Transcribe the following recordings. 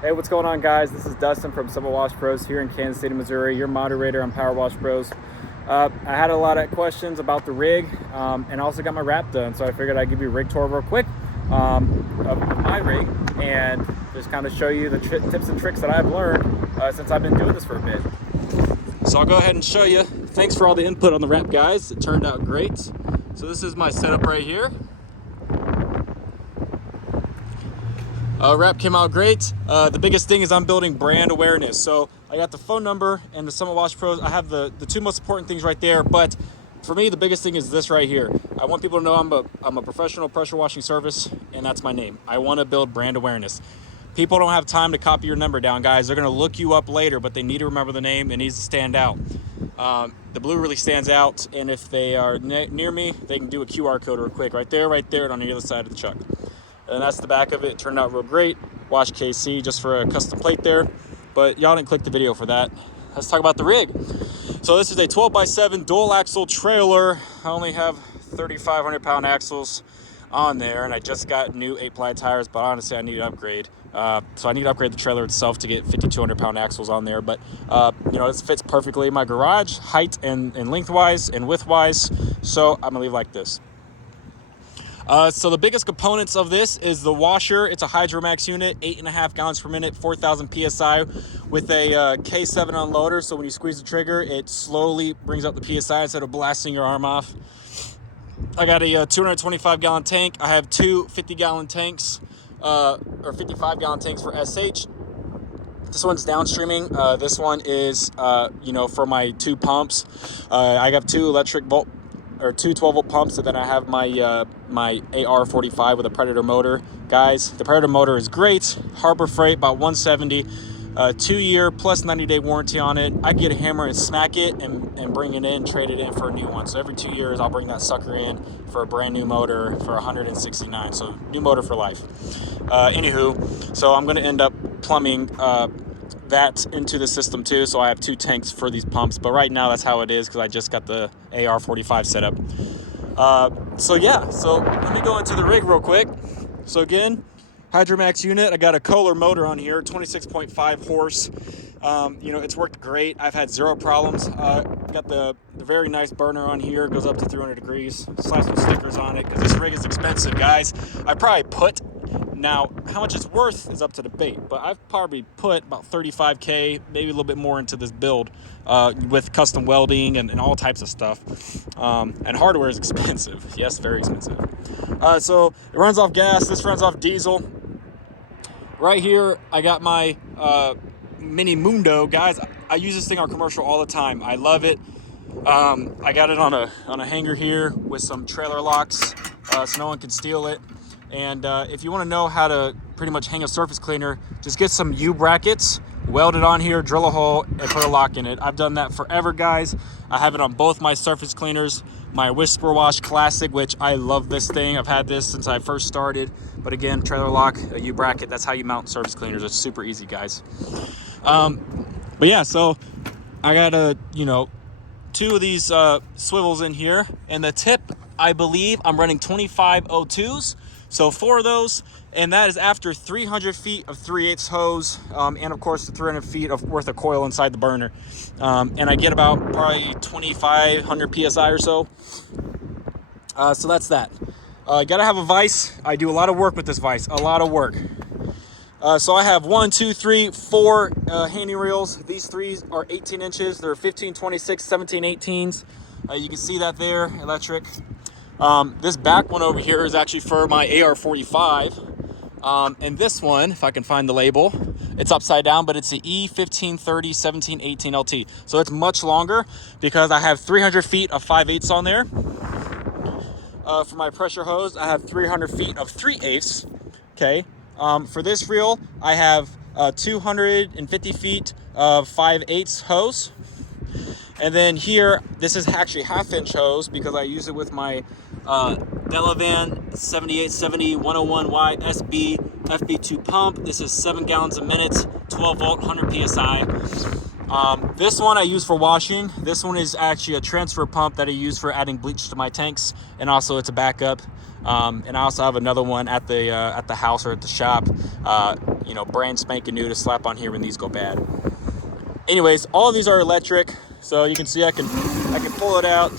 Hey, what's going on, guys? This is Dustin from Summer Wash Pros here in Kansas City, Missouri, your moderator on Power Wash Pros. I had a lot of questions about the rig and also got my wrap done, so I figured I'd give you a rig tour real quick of my rig and just kind of show you the tips and tricks that I've learned since I've been doing this for a bit. So I'll go ahead and show you. Thanks for all the input on the wrap, guys. It turned out great. So this is my setup right here. Wrap came out great. The biggest thing is I'm building brand awareness. So I got the phone number and the Summer Wash Pros. I have the two most important things right there. But for me, the biggest thing is this right here. I want people to know I'm a professional pressure washing service, and that's my name. I want to build brand awareness. People don't have time to copy your number down, guys. They're going to look you up later, but they need to remember the name. It needs to stand out. The blue really stands out, and if they are near me, they can do a QR code real quick. Right there, and on the other side of the truck. And that's the back of it. It turned out real great. Wash KC just for a custom plate there. But y'all didn't click the video for that. Let's talk about the rig. So this is a 12x7 dual axle trailer. I only have 3,500 pound axles on there, and I just got new 8-ply tires, but honestly I need to upgrade. So I need to upgrade the trailer itself to get 5,200 pound axles on there. But you know, this fits perfectly in my garage, height and lengthwise and widthwise. So I'm gonna leave like this. So the biggest components of this is the washer. It's a Hydromax unit, 8.5 gallons per minute, 4,000 PSI with a K7 unloader. So when you squeeze the trigger, it slowly brings up the PSI instead of blasting your arm off. I got a 225 gallon tank. I have two 50-gallon tanks, or 55-gallon tanks for SH. This one's downstreaming. This one is, you know, for my two pumps. I got two 12-volt pumps, and then I have my my AR45 with a Predator motor. Guys, the Predator motor is great. Harbor Freight, about $170. 2-year plus 90-day warranty on it. I get a hammer and smack it and bring it in, trade it in for a new one. So every 2 years, I'll bring that sucker in for a brand new motor for $169. So new motor for life. Anywho, so I'm going to end up plumbing that into the system too. So I have two tanks for these pumps, but right now that's how it is because I just got the AR45 set up. So yeah, so let me go into the rig real quick. So again, Hydromax unit. I got a Kohler motor on here, 26.5 horse. You know, it's worked great. I've had zero problems. Got the very nice burner on here. It goes up to 300 degrees. Slap some stickers on it because this rig is expensive, guys. I probably put, now how much it's worth is up to debate, but I've probably put about 35K, maybe a little bit more into this build with custom welding and all types of stuff. And hardware is expensive. Yes, very expensive. So it runs off gas. This runs off diesel. Right here, I got my Mini Mundo. Guys, I use this thing on commercial all the time. I love it. I got it on a hanger here with some trailer locks so no one can steal it. And if you want to know how to pretty much hang a surface cleaner, just get some U-brackets, weld it on here, drill a hole, and put a lock in it. I've done that forever, guys. I have it on both my surface cleaners. My Whisper Wash Classic, which I love this thing. I've had this since I first started. But again, trailer lock, a U-bracket, that's how you mount surface cleaners. It's super easy, guys. But yeah, so I got two of these swivels in here. And the tip, I believe, I'm running 2502s. So 4 of those, and that is after 300 feet of 3/8 hose, and of course the 300 feet worth of coil inside the burner. And I get about probably 2,500 PSI or so. So that's that. Gotta have a vise. I do a lot of work with this vise, a lot of work. So I have 1, 2, 3, 4 handy reels. These 3 are 18 inches. They're 15, 26, 17, 18s. You can see that there, electric. This back one over here is actually for my AR45. And this one, if I can find the label, it's upside down, but it's the E1530 1718 LT. So it's much longer because I have 300 feet of 5/8 on there. For my pressure hose, I have 300 feet of 3/8. Okay. For this reel, I have 250 feet of 5/8 hose. And then here, this is actually 1/2-inch hose because I use it with my Delavan 7870 101Y SB FB2 pump. This is 7 gallons a minute, 12 volt, 100 PSI. This one I use for washing. This one is actually a transfer pump that I use for adding bleach to my tanks, and also it's a backup. And I also have another one at the house or at the shop, you know, brand spanking new to slap on here when these go bad. Anyways, all of these are electric, so you can see I can pull it out,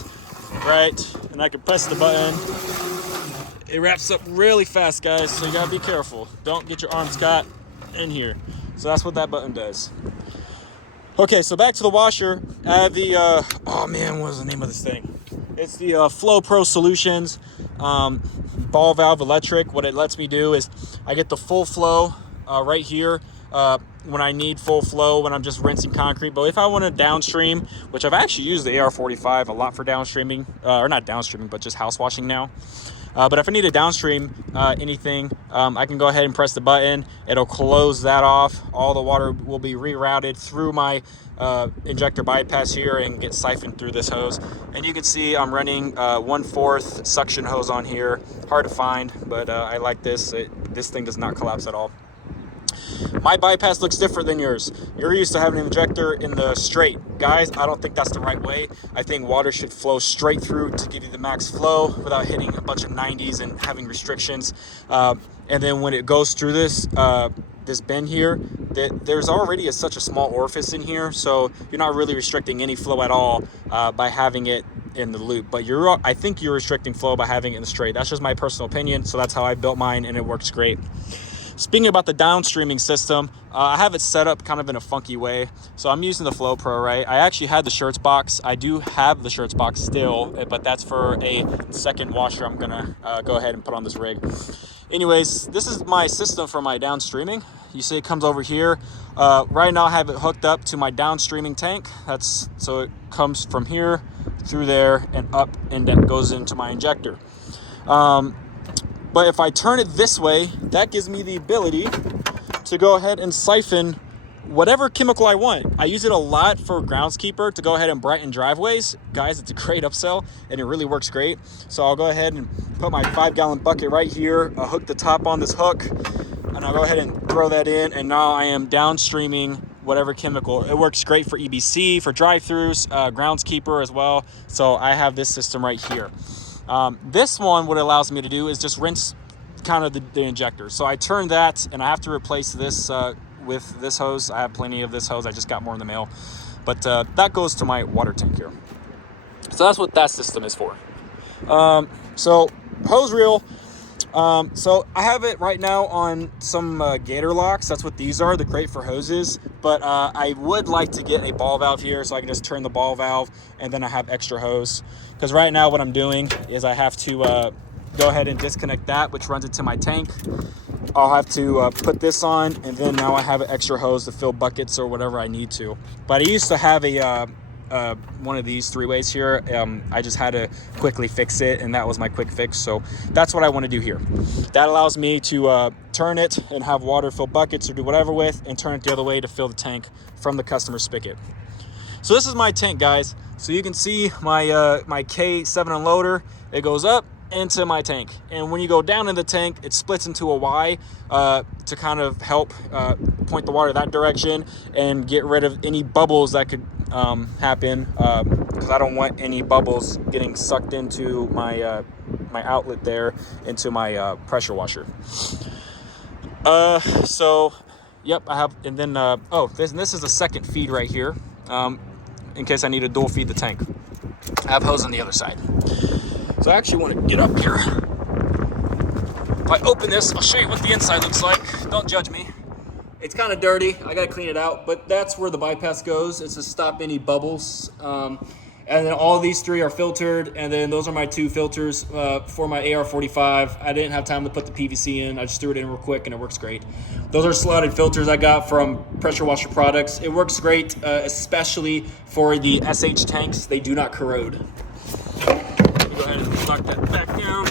right, and I can press the button. It wraps up really fast, guys, so you gotta be careful. Don't get your arms caught in here. So that's what that button does. Okay, so back to the washer. I have the, oh man, what was the name of this thing? It's the Flow Pro Solutions ball valve electric. What it lets me do is I get the full flow right here when I need full flow when I'm just rinsing concrete. But if I want to downstream, which I've actually used the AR45 a lot for downstreaming, or not downstreaming, but just house washing now. But if I need to downstream anything, I can go ahead and press the button. It'll close that off. All the water will be rerouted through my injector bypass here and get siphoned through this hose. And you can see I'm running 1/4 suction hose on here. Hard to find, but I like this. This thing does not collapse at all. My bypass looks different than yours. You're used to having an injector in the straight. Guys, I don't think that's the right way. I think water should flow straight through to give you the max flow without hitting a bunch of 90s and having restrictions. And then when it goes through this bin here, there's already such a small orifice in here, so you're not really restricting any flow at all by having it in the loop. But I think you're restricting flow by having it in the straight. That's just my personal opinion, so that's how I built mine, and it works great. Speaking about the downstreaming system, I have it set up kind of in a funky way. So I'm using the Flow Pro, right? I actually had the shirts box. I do have the shirts box still, but that's for a second washer I'm gonna go ahead and put on this rig. Anyways, this is my system for my downstreaming. You see it comes over here. Right now I have it hooked up to my downstreaming tank. So it comes from here through there and up, and that goes into my injector. But if I turn it this way, that gives me the ability to go ahead and siphon whatever chemical I want. I use it a lot for groundskeeper to go ahead and brighten driveways. Guys, it's a great upsell, and it really works great. So I'll go ahead and put my 5-gallon bucket right here. I'll hook the top on this hook, and I'll go ahead and throw that in, and now I am downstreaming whatever chemical. It works great for EBC, for drive-throughs, groundskeeper as well. So I have this system right here. This one, what it allows me to do is just rinse kind of the injector. So I turn that, and I have to replace this with this hose. I have plenty of this hose. I just got more in the mail. But that goes to my water tank here. So that's what that system is for. So hose reel. So I have it right now on some gator locks. That's what these are. They're great for hoses. But I would like to get a ball valve here so I can just turn the ball valve, and then I have extra hose. Because right now what I'm doing is I have to go ahead and disconnect that, which runs into my tank. I'll have to put this on, and then now I have an extra hose to fill buckets or whatever I need to. But I used to have a one of these 3-ways here. I just had to quickly fix it, and that was my quick fix. So that's what I want to do here. That allows me to turn it and have water fill buckets or do whatever with, and turn it the other way to fill the tank from the customer spigot. So this is my tank, guys. So you can see my my K7 unloader. It goes up into my tank, and when you go down in the tank, it splits into a Y to kind of help point the water that direction and get rid of any bubbles that could happen, because I don't want any bubbles getting sucked into my my outlet there, into my pressure washer. So yep, I have, and then this is a second feed right here, in case I need to dual feed the tank. I have hose on the other side. So I actually want to get up here. If I open this, I'll show you what the inside looks like. Don't judge me. It's kind of dirty. I got to clean it out, but that's where the bypass goes. It's to stop any bubbles. And then all these 3 are filtered, and then those are my 2 filters for my AR45. I didn't have time to put the PVC in. I just threw it in real quick, and it works great. Those are slotted filters I got from Pressure Washer Products. It works great, especially for the SH tanks. They do not corrode. Go ahead and lock that back down.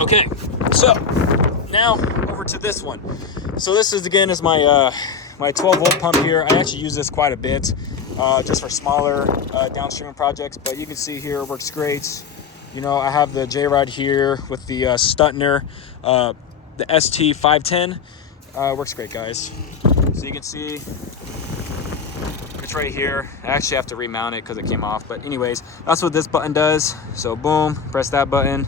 Okay, so now over to this one. So this is, again, is my my 12-volt pump here. I actually use this quite a bit, just for smaller downstreaming projects. But you can see here it works great. You know, I have the J-Rod here with the Stuntner, the ST510. Works great, guys. So you can see switch right here. I actually have to remount it because it came off, but anyways, that's what this button does. So boom, press that button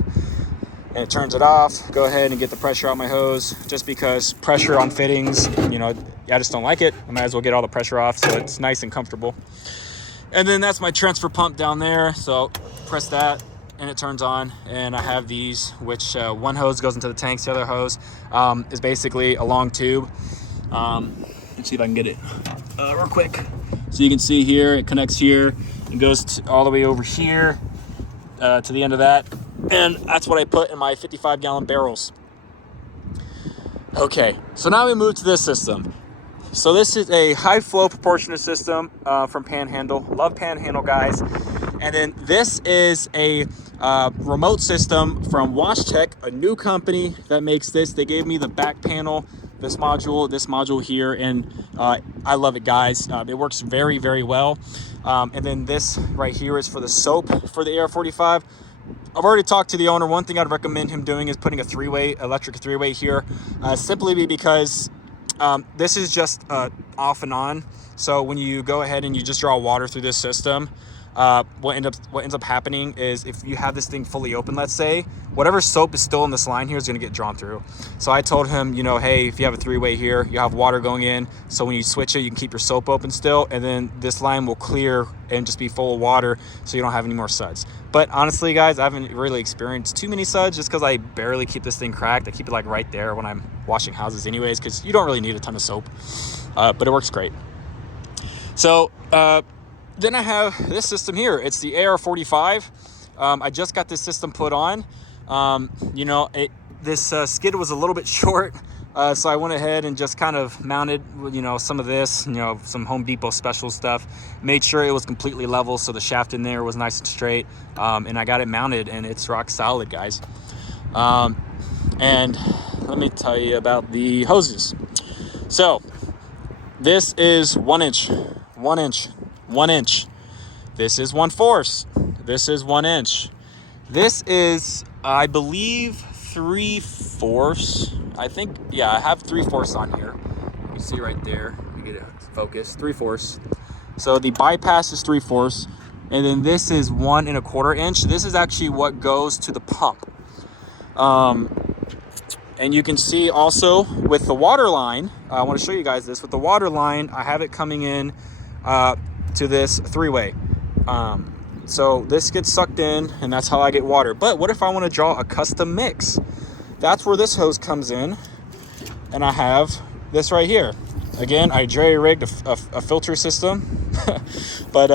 and it turns it off. Go ahead and get the pressure out my hose, just because pressure on fittings, you know, I just don't like it. I might as well get all the pressure off so it's nice and comfortable. And then that's my transfer pump down there. So press that and it turns on, and I have these, which one hose goes into the tanks, the other hose is basically a long tube. Let's see if I can get it real quick. So you can see here, it connects here and goes all the way over here to the end of that. And that's what I put in my 55-gallon barrels. Okay, so now we move to this system. So this is a high flow proportionate system from Panhandle. Love Panhandle, guys. And then this is a remote system from WashTech, a new company that makes this. They gave me the back panel, this module here, and I love it, guys. It works very, very well. And then this right here is for the soap for the AR-45. I've already talked to the owner. One thing I'd recommend him doing is putting a electric three-way here, simply because this is just off and on. So when you go ahead and you just draw water through this system, what ends up happening is, if you have this thing fully open, let's say, whatever soap is still in this line here is going to get drawn through. So I told him, you know, hey, if you have a three-way here, you have water going in, so when you switch it, you can keep your soap open still, and then this line will clear and just be full of water, so you don't have any more suds. But honestly, guys, I haven't really experienced too many suds, just because I barely keep this thing cracked. I keep it like right there when I'm washing houses anyways, because you don't really need a ton of soap, but it works great. So then I have this system here. It's the AR-45. I just got this system put on. You know, this skid was a little bit short, so I went ahead and just kind of mounted, you know, some of this, you know, some Home Depot special stuff. Made sure it was completely level, so the shaft in there was nice and straight, and I got it mounted, and it's rock solid, guys. And let me tell you about the hoses. So this is 1 inch, 1 inch, 1 inch. This is 1/4. This is 1 inch. This is, I believe, 3/4. I think, yeah, I have 3/4 on here. You can see right there. Let me get it focused. 3/4. So the bypass is 3/4, and then this is 1 1/4 inch. This is actually what goes to the pump. And you can see also with the water line, I want to show you guys this. With the water line, I have it coming in to this three-way. So this gets sucked in, and that's how I get water. But what if I want to draw a custom mix? That's where this hose comes in, and I have this right here. Again, I jerry-rigged a filter system, but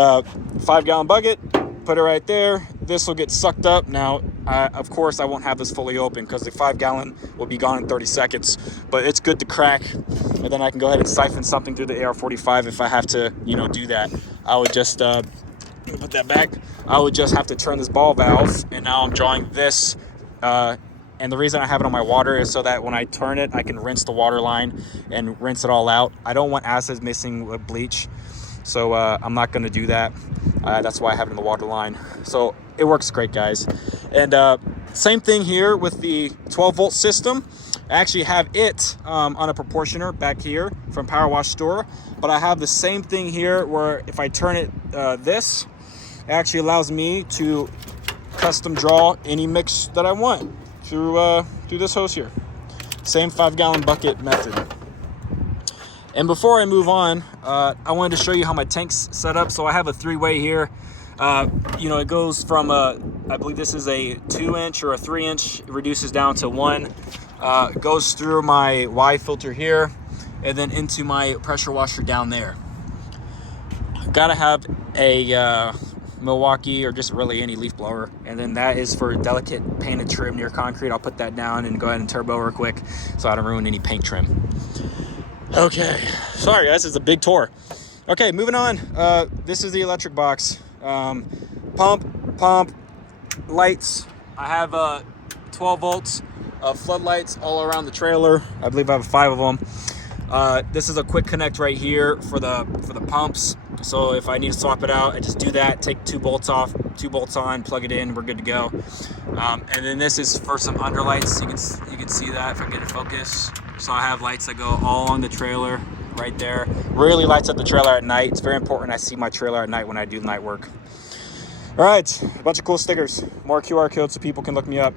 5-gallon bucket, put it right there. This will get sucked up. Now, of course, I won't have this fully open because the 5-gallon will be gone in 30 seconds, but it's good to crack. And then I can go ahead and siphon something through the AR-45 if I have to, you know, do that. I would just, put that back. I would just have to turn this ball valve, and now I'm drawing this. And the reason I have it on my water is so that when I turn it, I can rinse the water line and rinse it all out. I don't want acids mixing with bleach, so I'm not going to do that. That's why I have it in the water line. So it works great, guys. And same thing here with the 12-volt system. I actually have it on a proportioner back here from Power Wash Store, but I have the same thing here where if I turn it this, it actually allows me to custom draw any mix that I want through this hose here. Same 5-gallon bucket method. And before I move on, I wanted to show you how my tank's set up. So I have a three-way here. You know, it goes from I believe this is a 2-inch or a 3-inch. It reduces down to 1. It goes through my Y filter here, and then into my pressure washer down there. Gotta have a Milwaukee or just really any leaf blower, and then that is for delicate painted trim near concrete. I'll put that down and go ahead and turbo real quick so I don't ruin any paint trim. Okay, sorry guys, it's a big tour. Okay, moving on. This is the electric box. Pump, lights. I have 12 volts floodlights all around the trailer. I believe I have 5 of them. This is a quick connect right here for the pumps. So if I need to swap it out, I just do that, take 2 bolts off, 2 bolts on, plug it in, we're good to go. And then this is for some underlights. You can see that if I get it focused. So I have lights that go all along the trailer, right there. Really lights up the trailer at night. It's very important I see my trailer at night when I do night work. All right, a bunch of cool stickers, more QR codes so people can look me up.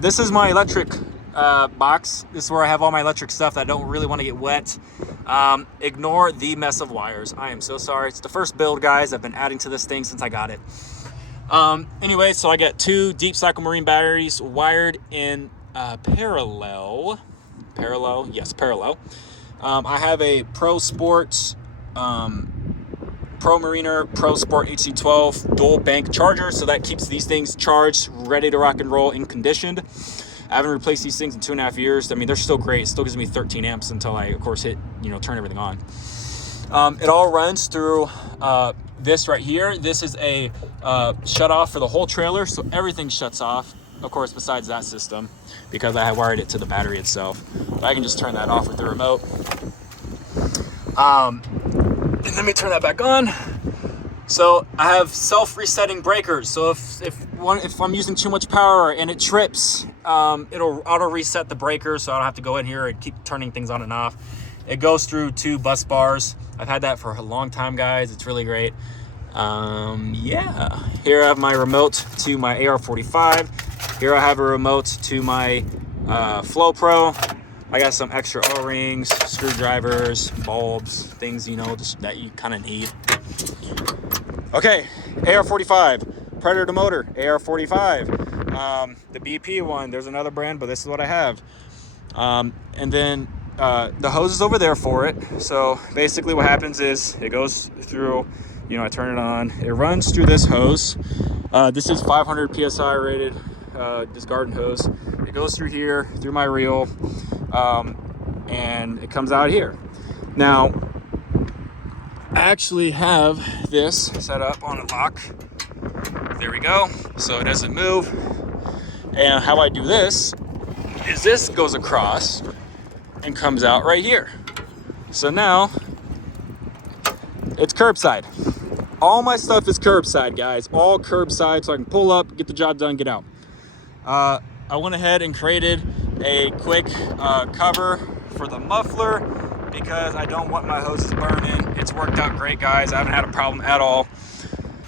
This is my electric box. This is where I have all my electric stuff that I don't really want to get wet. Ignore the mess of wires. I am so sorry. It's the first build, guys. I've been adding to this thing since I got it. Anyway, so I got 2 deep cycle marine batteries wired in parallel. Yes, parallel. I have a Pro Sport Pro Mariner Pro Sport HC12 dual bank charger, so that keeps these things charged, ready to rock and roll, and conditioned. I haven't replaced these things in 2.5 years. I mean, they're still great. It still gives me 13 amps until I, of course, turn everything on. It all runs through this right here. This is a shut off for the whole trailer, so everything shuts off, of course, besides that system, because I have wired it to the battery itself. But I can just turn that off with the remote. And let me turn that back on. So I have self-resetting breakers. So if I'm using too much power and it trips, it'll auto-reset the breaker, so I don't have to go in here and keep turning things on and off. It goes through 2 bus bars. I've had that for a long time, guys. It's really great. Yeah. Here I have my remote to my AR-45. Here I have a remote to my Flow Pro. I got some extra O-rings, screwdrivers, bulbs, things, just that you kind of need. Okay, AR-45, Predator motor, AR-45. The BP one, there's another brand, but this is what I have. And then the hose is over there for it. So basically what happens is it goes through, I turn it on. It runs through this hose. This is 500 PSI rated, this garden hose. It goes through here, through my reel, and it comes out here. Now, I actually have this set up on a lock. There we go. So it doesn't move. And how I do this is this goes across and comes out right here. So now it's curbside. All my stuff is curbside, guys. All curbside, so I can pull up, get the job done, get out. I went ahead and created a quick cover for the muffler because I don't want my hoses burning. It's worked out great, guys. I haven't had a problem at all.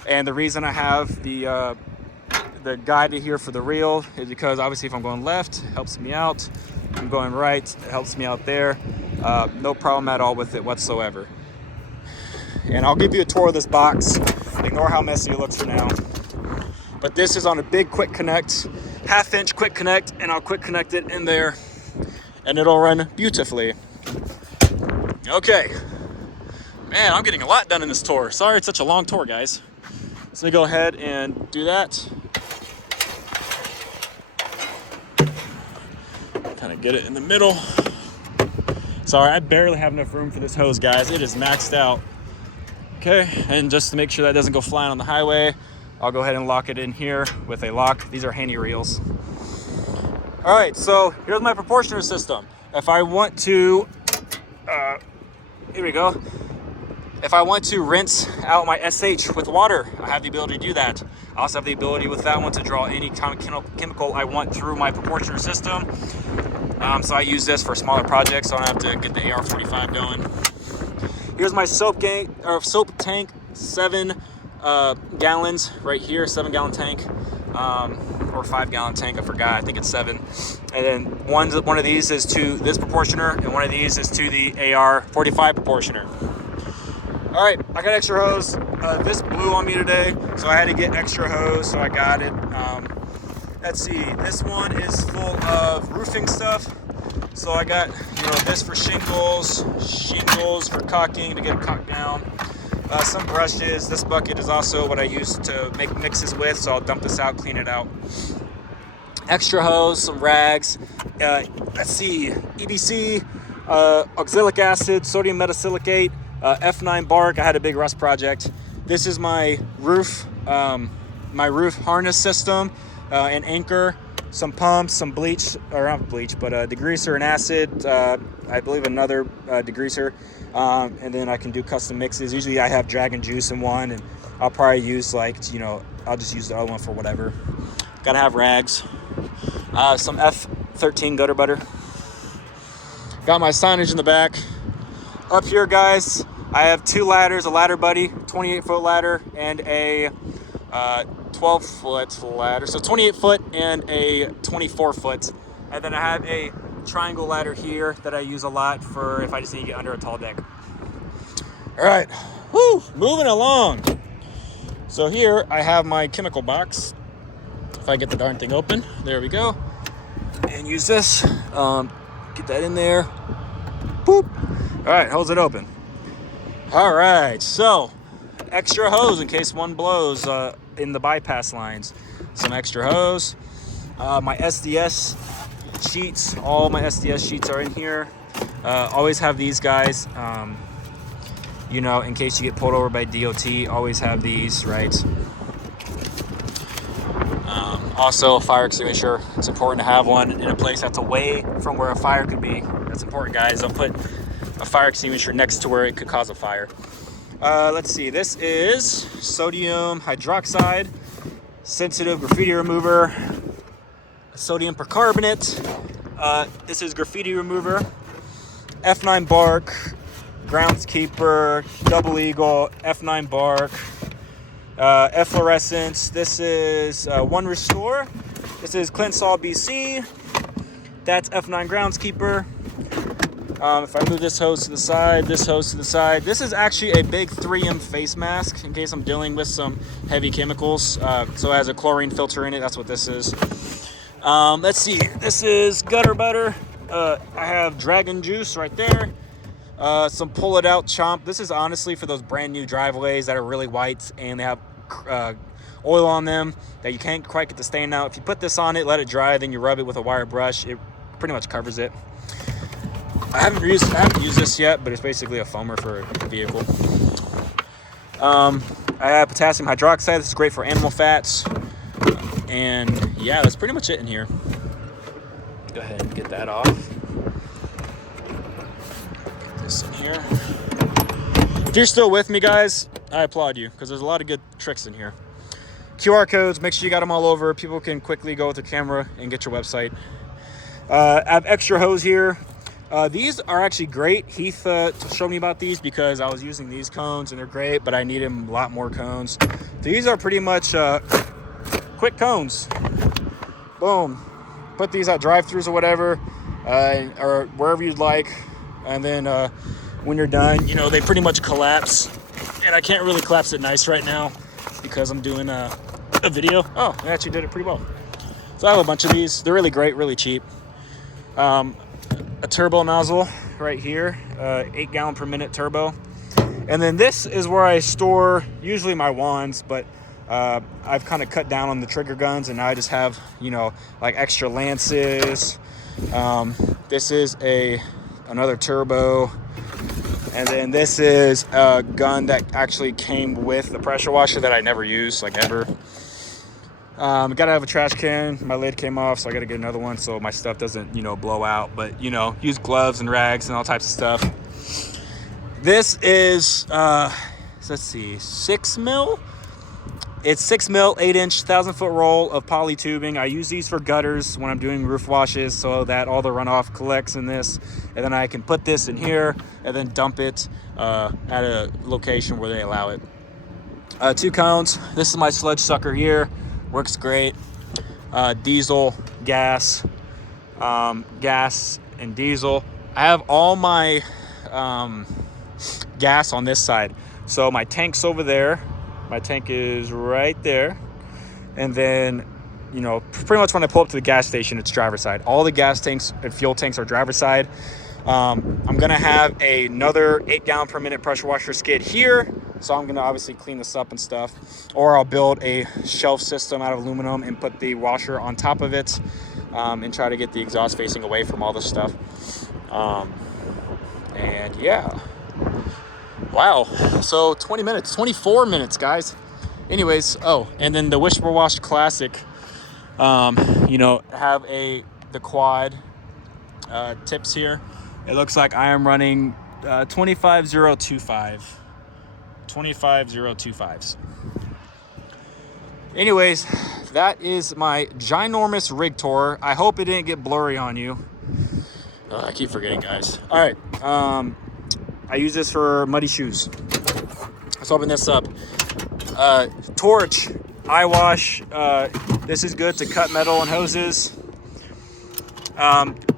And the reason I have the guide here for the reel is because obviously if I'm going left, it helps me out. If I'm going right, it helps me out there. No problem at all with it whatsoever. And I'll give you a tour of this box. Ignore how messy it looks for now. But this is on a big quick connect, 1/2-inch quick connect, and I'll quick connect it in there and it'll run beautifully. Okay. Man, I'm getting a lot done in this tour. Sorry it's such a long tour, guys. So let me go ahead and do that. Kind of get it in the middle. Sorry, I barely have enough room for this hose, guys. It is maxed out. Okay, and just to make sure that doesn't go flying on the highway, I'll go ahead and lock it in here with a lock. These are handy reels. All right, so here's my proportioner system. If I want to, here we go. If I want to rinse out my SH with water, I have the ability to do that. I also have the ability with that one to draw any kind of chemical I want through my proportioner system. So I use this for smaller projects, so I don't have to get the AR-45 going. Here's my soap tank, 7 gallons right here, 7-gallon tank, or 5-gallon tank, I forgot, I think it's 7. And then one of these is to this proportioner, and one of these is to the AR-45 proportioner. All right, I got extra hose. This blew on me today, so I had to get extra hose, so I got it. Let's see, this one is full of roofing stuff. So I got, this for shingles for caulking to get it caulked down. Some brushes. This bucket is also what I use to make mixes with, so I'll dump this out, clean it out. Extra hose, some rags. Let's see, EBC, oxalic acid, sodium metasilicate, F9 bark. I had a big rust project. This is my roof harness system, an anchor, some pumps, some bleach, or not bleach, but degreaser and acid, I believe another degreaser, and then I can do custom mixes. Usually I have dragon juice in one, and I'll probably use I'll just use the other one for whatever. Gotta have rags, some F13 gutter butter, Got my signage in the back. Up here, guys, I have 2 ladders, a ladder buddy, 28-foot ladder, and a 12-foot ladder. So 28-foot and a 24-foot. And then I have a triangle ladder here that I use a lot for if I just need to get under a tall deck. All right, woo, moving along. So here I have my chemical box. If I get the darn thing open, there we go. And use this, get that in there, boop. All right, holds it open. All right, so extra hose in case one blows in the bypass lines. Some extra hose. My SDS sheets, all my SDS sheets are in here. Always have these guys, you know, in case you get pulled over by DOT, always have these, right? Also, fire extinguisher. It's important to have one in a place that's away from where a fire could be. That's important, guys. Don't put a fire extinguisher next to where it could cause a fire. Let's see. This is sodium hydroxide, sensitive graffiti remover, sodium percarbonate. This is graffiti remover, F9 bark, groundskeeper, double eagle, F9 bark, efflorescence. This is One Restore. This is Clinsol BC. That's F9 groundskeeper. If I move this hose to the side, this hose to the side. This is actually a big 3M face mask in case I'm dealing with some heavy chemicals. So it has a chlorine filter in it. That's what this is. Let's see. This is gutter butter. I have dragon juice right there. Some pull it out chomp. This is honestly for those brand new driveways that are really white and they have oil on them that you can't quite get the stain out. If you put this on it, let it dry, then you rub it with a wire brush, it pretty much covers it. I haven't used this yet, but it's basically a foamer for a vehicle. I have potassium hydroxide. This is great for animal fats. And yeah, that's pretty much it in here. Go ahead and get that off. Get this in here. If you're still with me, guys, I applaud you because there's a lot of good tricks in here. QR codes, make sure you got them all over. People can quickly go with the camera and get your website. I have extra hose here. These are actually great. Heath showed me about these because I was using these cones and they're great, but I needed a lot more cones. These are pretty much quick cones. Boom. Put these at drive-thrus or whatever, or wherever you'd like. And then when you're done, you know, they pretty much collapse. And I can't really collapse it nice right now because I'm doing a video. Oh, I actually did it pretty well. So I have a bunch of these. They're really great, really cheap. A turbo nozzle right here, 8 gallon per minute turbo. And then this is where I store usually my wands, but I've kind of cut down on the trigger guns and now I just have, you know, like extra lances. This is another turbo. And then this is a gun that actually came with the pressure washer that I never use, like ever. Gotta have a trash can. My lid came off, so I gotta get another one so my stuff doesn't, you know, blow out. But, you know, use gloves and rags and all types of stuff. This is, let's see, 6 mil? It's 6 mil, 8-inch, 1,000-foot roll of poly tubing. I use these for gutters when I'm doing roof washes so that all the runoff collects in this. And then I can put this in here and then dump it at a location where they allow it. 2 cones. This is my sludge sucker here. Works great. Diesel, gas, gas and diesel. I have all my gas on this side. So my tank's over there. My tank is right there. And then, you know, pretty much when I pull up to the gas station, it's driver's side. All the gas tanks and fuel tanks are driver's side. I'm gonna have another 8 gallon per minute pressure washer skid here. So I'm gonna obviously clean this up and stuff. Or I'll build a shelf system out of aluminum and put the washer on top of it and try to get the exhaust facing away from all this stuff. And yeah. Wow, so 20 minutes, 24 minutes, guys. Anyways, oh, and then the Whisper Wash Classic, you know, have the quad tips here. It looks like I am running 25025. 25025s. Anyways, that is my ginormous rig tour. I hope it didn't get blurry on you. I keep forgetting, guys. All right. I use this for muddy shoes. Let's open this up. Torch, eye wash. This is good to cut metal and hoses.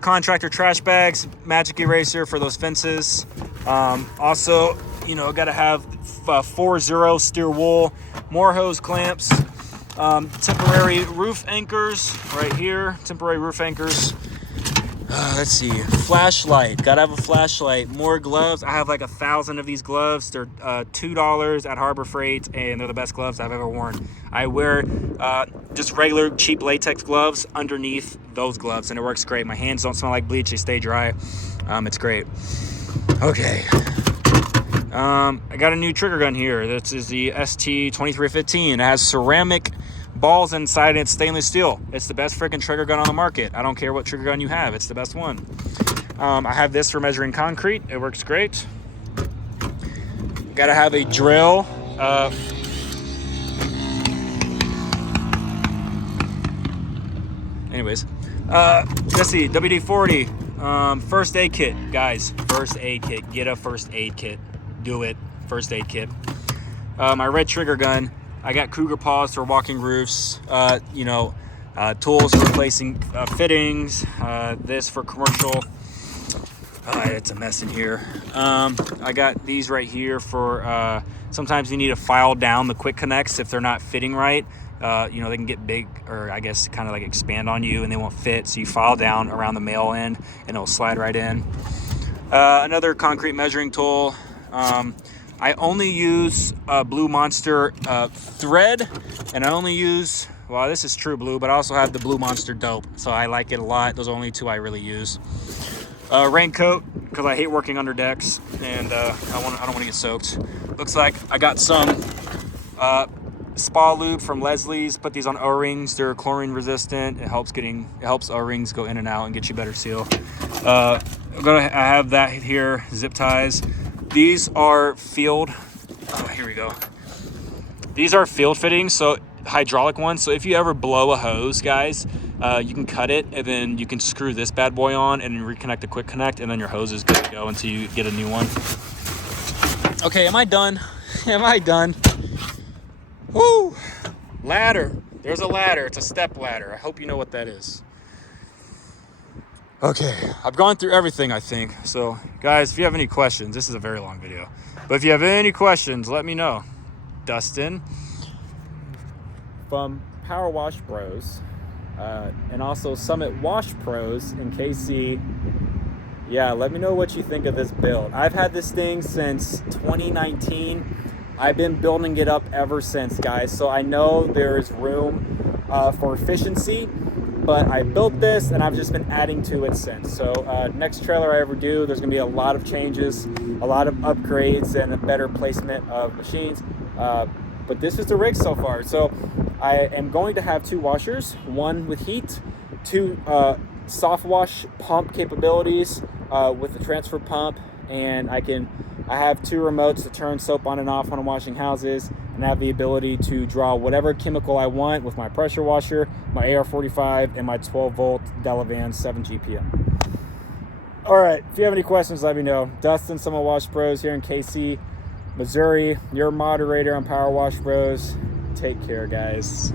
Contractor trash bags, magic eraser for those fences. Also, you know, got to have 4-0 steer wool, more hose clamps, temporary roof anchors right here, temporary roof anchors. Let's see, flashlight, gotta have a flashlight, more gloves. I have like 1,000 of these gloves. They're $2 at Harbor Freight, and they're the best gloves I've ever worn. I wear just regular cheap latex gloves underneath those gloves, and it works great. My hands don't smell like bleach, they stay dry. It's great. Okay. I got a new trigger gun here. This is the ST2315. It has ceramic balls inside and it's stainless steel. It's the best freaking trigger gun on the market. I don't care what trigger gun you have, it's the best one. I have this for measuring concrete. It works great. Gotta have a drill. Let's see, WD-40. First aid kit, guys. First aid kit. Get a first aid kit. Do it. First aid kit. My red trigger gun. I got cougar paws for walking roofs. Tools for replacing fittings. This for commercial. It's a mess in here. I got these right here for sometimes you need to file down the quick connects if they're not fitting right. They can get big, or I guess kind of like expand on you and they won't fit. So you file down around the male end and it'll slide right in. Another concrete measuring tool. I only use Blue Monster thread, and I only use, well, this is True Blue, but I also have the Blue Monster Dope, so I like it a lot. Those are only two I really use. Raincoat, because I hate working under decks, and I don't want to get soaked. Looks like I got some spa lube from Leslie's. Put these on O-rings. They're chlorine resistant. It helps O-rings go in and out and get you better seal. I have that here, zip ties. These are field, here we go. These are field fittings, so hydraulic ones. So if you ever blow a hose, guys, you can cut it and then you can screw this bad boy on and reconnect the quick connect, and then your hose is good to go until you get a new one. Okay, am I done? Am I done? Woo! Ladder. There's a ladder. It's a step ladder. I hope you know what that is. Okay, I've gone through everything, I think. So, guys, if you have any questions, this is a very long video, but if you have any questions, let me know. Dustin from Power Wash Bros, and also Summit Wash Pros in KC. Yeah, let me know what you think of this build. I've had this thing since 2019. I've been building it up ever since, guys. So I know there is room for efficiency, but I built this and I've just been adding to it since. So next trailer I ever do, there's gonna be a lot of changes, a lot of upgrades, and a better placement of machines. But this is the rig so far. So I am going to have 2 washers, one with heat, 2 soft wash pump capabilities with the transfer pump, and I have 2 remotes to turn soap on and off when I'm washing houses, and I have the ability to draw whatever chemical I want with my pressure washer, my AR45, and my 12-volt Delavan 7 GPM. All right, if you have any questions, let me know. Dustin, Summit Wash Pros here in KC, Missouri, your moderator on Power Wash Bros. Take care, guys.